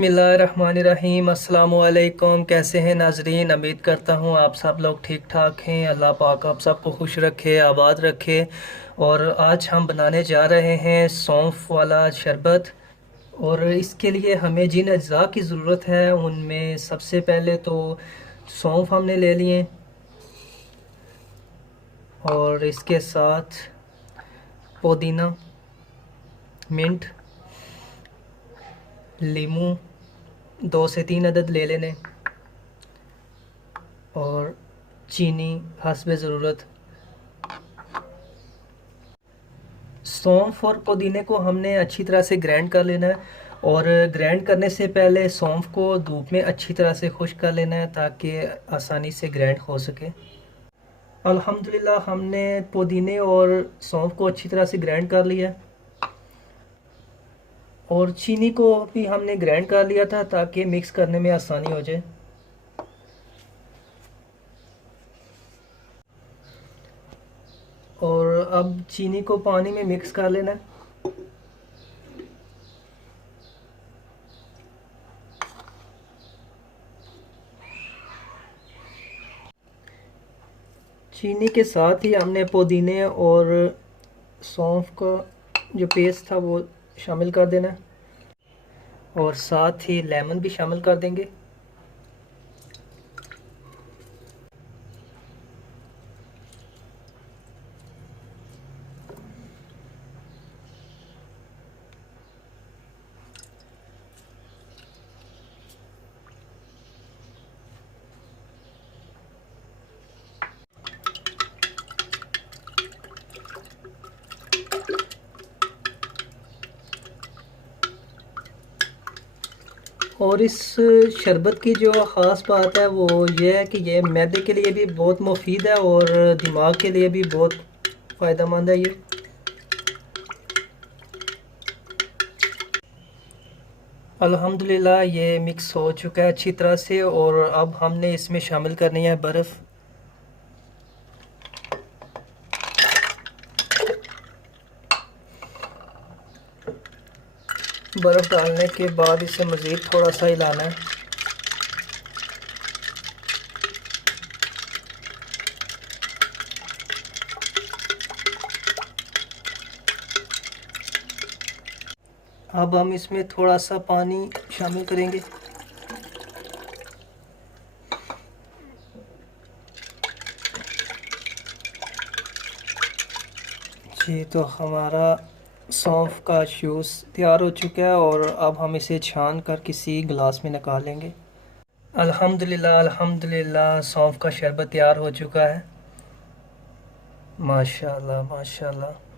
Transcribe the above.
बिस्मिल्लाहिर्रहमानिर्रहीम। अस्सलाम वालेकुम। कैसे हैं नाजरीन? उम्मीद करता हूँ आप सब लोग ठीक ठाक हैं। अल्लाह पाक आप सबको खुश रखे, आबाद रखे। और आज हम बनाने जा रहे हैं सौंफ वाला शरबत। और इसके लिए हमें जिन अज्जा की ज़रूरत है उनमें सबसे पहले तो सौंफ हमने ले लिए, और इसके साथ पुदीना, मिंट, लीमू 2 से 3 अदद ले लेने, और चीनी हस्ब ज़रूरत। सौंफ और पुदीने को हमने अच्छी तरह से ग्राइंड कर लेना है, और ग्राइंड करने से पहले सौंफ को धूप में अच्छी तरह से खुश्क कर लेना है ताकि आसानी से ग्राइंड हो सके। अल्हम्दुलिल्लाह हमने पुदीने और सौंफ को अच्छी तरह से ग्राइंड कर लिया है, और चीनी को भी हमने ग्राइंड कर लिया था ताकि मिक्स करने में आसानी हो जाए। और अब चीनी को पानी में मिक्स कर लेना है। चीनी के साथ ही हमने पुदीने और सौंफ का जो पेस्ट था वो शामिल कर देना है, और साथ ही लेमन भी शामिल कर देंगे। और इस शरबत की जो ख़ास बात है वो ये है कि ये मैदे के लिए भी बहुत मुफीद है और दिमाग के लिए भी बहुत फ़ायदेमंद है ये। अल्हम्दुलिल्लाह ये मिक्स हो चुका है अच्छी तरह से, और अब हमने इसमें शामिल करनी है बर्फ़। बर्फ़ डालने के बाद इसे मज़ीद थोड़ा सा हिलाना है। अब हम इसमें थोड़ा सा पानी शामिल करेंगे। जी, तो हमारा सौंफ का जूस तैयार हो चुका है, और अब हम इसे छान कर किसी गिलास में निकालेंगे। अल्हम्दुलिल्लाह अल्हम्दुलिल्लाह सौंफ का शरबत तैयार हो चुका है। माशाल्लाह माशाल्लाह।